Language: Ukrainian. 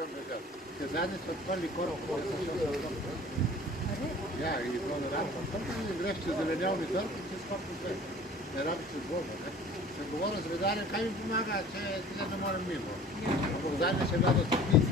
там лежав. Те задні са отворили коров koji sam šao sa tom. Ja, i ono rano, pa je grešće zelenjavni trg, će skoro sve. Ne radi se zbogom, ne? Sam govorio s redarjem, kaj mi pomaga, če ti ne morem mimo. Ampak zadnje še vlado se pisa.